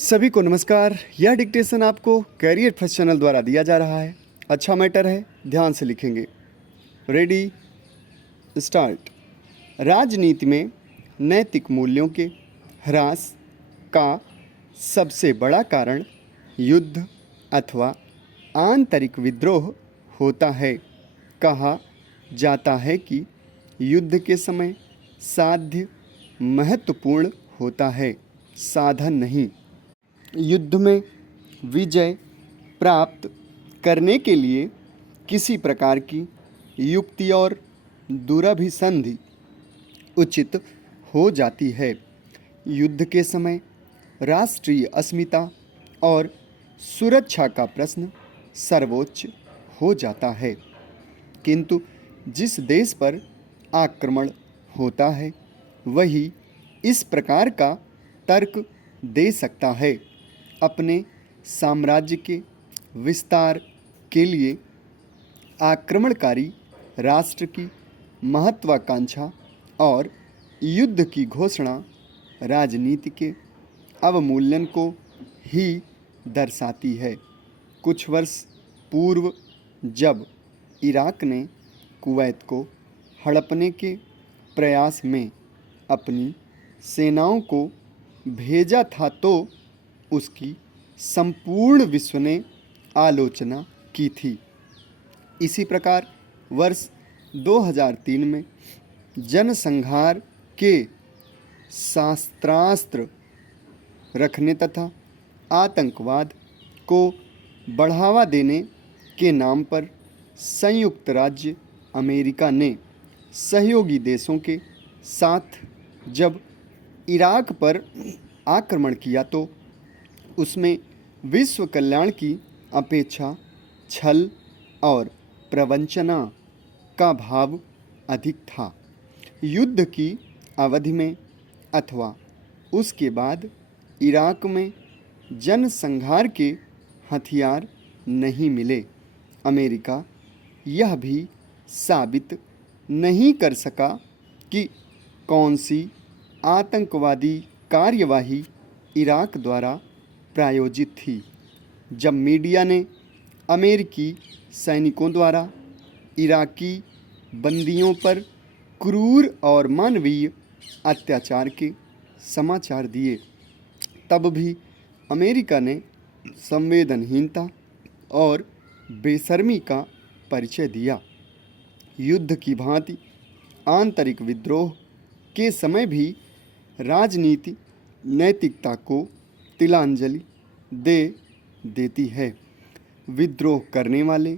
सभी को नमस्कार। यह डिक्टेशन आपको कैरियर फर्स्ट चैनल द्वारा दिया जा रहा है। अच्छा मैटर है, ध्यान से लिखेंगे। Ready, start. राजनीति में नैतिक मूल्यों के ह्रास का सबसे बड़ा कारण युद्ध अथवा आंतरिक विद्रोह होता है। कहा जाता है कि युद्ध के समय साध्य महत्वपूर्ण होता है, साधन नहीं। युद्ध में विजय प्राप्त करने के लिए किसी प्रकार की युक्ति और दुरभिसंधि उचित हो जाती है। युद्ध के समय राष्ट्रीय अस्मिता और सुरक्षा का प्रश्न सर्वोच्च हो जाता है, किंतु जिस देश पर आक्रमण होता है वही इस प्रकार का तर्क दे सकता है। अपने साम्राज्य के विस्तार के लिए आक्रमणकारी राष्ट्र की महत्वाकांक्षा और युद्ध की घोषणा राजनीति के अवमूल्यन को ही दर्शाती है। कुछ वर्ष पूर्व जब इराक ने कुवैत को हड़पने के प्रयास में अपनी सेनाओं को भेजा था तो उसकी संपूर्ण विश्व ने आलोचना की थी। इसी प्रकार वर्ष 2003 में जनसंहार के शस्त्रास्त्र रखने तथा आतंकवाद को बढ़ावा देने के नाम पर संयुक्त राज्य अमेरिका ने सहयोगी देशों के साथ जब इराक पर आक्रमण किया तो उसमें विश्व कल्याण की अपेक्षा छल और प्रवंचना का भाव अधिक था। युद्ध की अवधि में अथवा उसके बाद इराक में जनसंहार के हथियार नहीं मिले। अमेरिका यह भी साबित नहीं कर सका कि कौन सी आतंकवादी कार्यवाही इराक द्वारा प्रायोजित थी। जब मीडिया ने अमेरिकी सैनिकों द्वारा इराकी बंदियों पर क्रूर और मानवीय अत्याचार के समाचार दिए, तब भी अमेरिका ने संवेदनहीनता और बेशर्मी का परिचय दिया। युद्ध की भांति आंतरिक विद्रोह के समय भी राजनीति नैतिकता को तिलांजलि दे देती है। विद्रोह करने वाले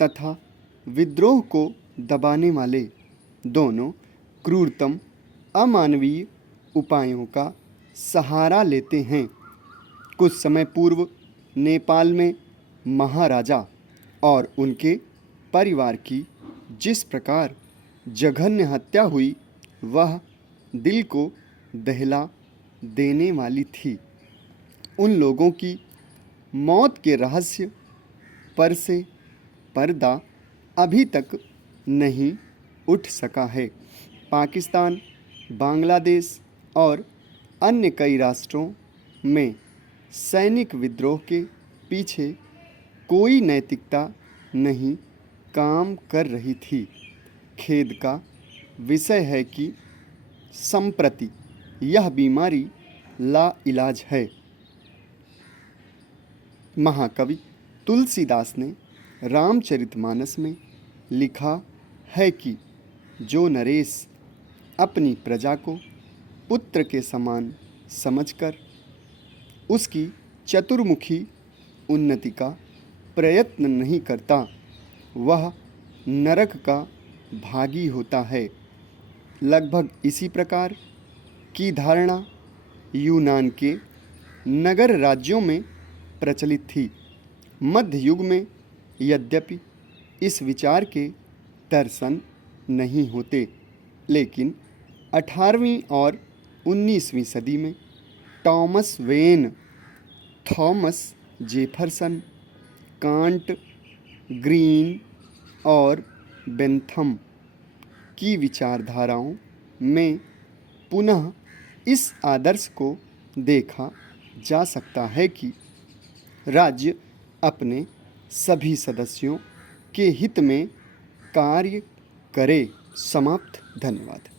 तथा विद्रोह को दबाने वाले दोनों क्रूरतम अमानवीय उपायों का सहारा लेते हैं। कुछ समय पूर्व नेपाल में महाराजा और उनके परिवार की जिस प्रकार जघन्य हत्या हुई वह दिल को दहला देने वाली थी। उन लोगों की मौत के रहस्य पर से पर्दा अभी तक नहीं उठ सका है। पाकिस्तान, बांग्लादेश और अन्य कई राष्ट्रों में सैनिक विद्रोह के पीछे कोई नैतिकता नहीं काम कर रही थी। खेद का विषय है कि संप्रति यह बीमारी लाइलाज है। महाकवि तुलसीदास ने रामचरितमानस में लिखा है कि जो नरेश अपनी प्रजा को पुत्र के समान समझकर उसकी चतुर्मुखी उन्नति का प्रयत्न नहीं करता वह नरक का भागी होता है। लगभग इसी प्रकार की धारणा यूनान के नगर राज्यों में प्रचलित थी। मध्य युग में यद्यपि इस विचार के दर्शन नहीं होते, लेकिन 18वीं और 19वीं सदी में Thomas when, Thomas Jefferson, can't, green और बेंथम की विचारधाराओं में पुनः इस आदर्श को देखा जा सकता है कि राज्य अपने सभी सदस्यों के हित में कार्य करे। समाप्त। धन्यवाद।